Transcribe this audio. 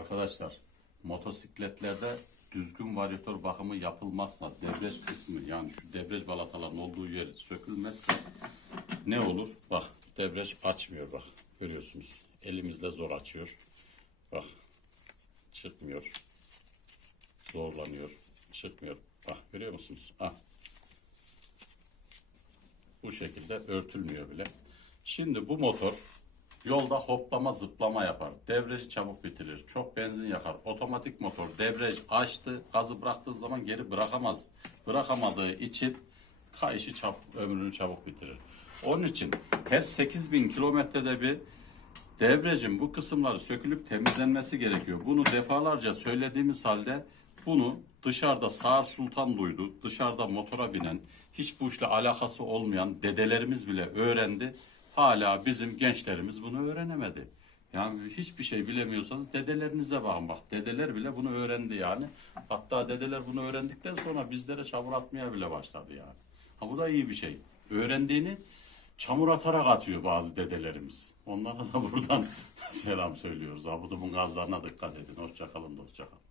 Arkadaşlar motosikletlerde düzgün varyatör bakımı yapılmazsa debriyaj kısmı yani şu debriyaj balataların olduğu yer sökülmezse ne olur? Bak debriyaj açmıyor bak görüyorsunuz. Elimizle zor açıyor. Bak çıkmıyor. Zorlanıyor. Çıkmıyor. Bak görüyor musunuz? Ah. Bu şekilde örtülmüyor bile. Şimdi bu motor yolda hoplama zıplama yapar. Devreci çabuk bitirir. Çok benzin yakar. Otomatik motor devreci açtı. Gazı bıraktığı zaman geri bırakamaz. Bırakamadığı için kayışı çabuk, ömrünü çabuk bitirir. Onun için her 8000 kilometrede bir Devrecin bu kısımları sökülüp temizlenmesi gerekiyor. Bunu defalarca söylediğimiz halde bunu dışarıda Sağır Sultan duydu. Dışarıda motora binen, hiç bu işle alakası olmayan dedelerimiz bile öğrendi. Hala bizim gençlerimiz bunu öğrenemedi. Yani hiçbir şey bilemiyorsanız dedelerinize bakın bak. Dedeler bile bunu öğrendi yani. Hatta dedeler bunu öğrendikten sonra bizlere çamur atmaya bile başladı yani. Ha bu da iyi bir şey. Öğrendiğini çamur atarak atıyor bazı dedelerimiz. Onlara da buradan selam söylüyoruz. Abudumun gazlarına dikkat edin. Hoşçakalın, hoşçakalın.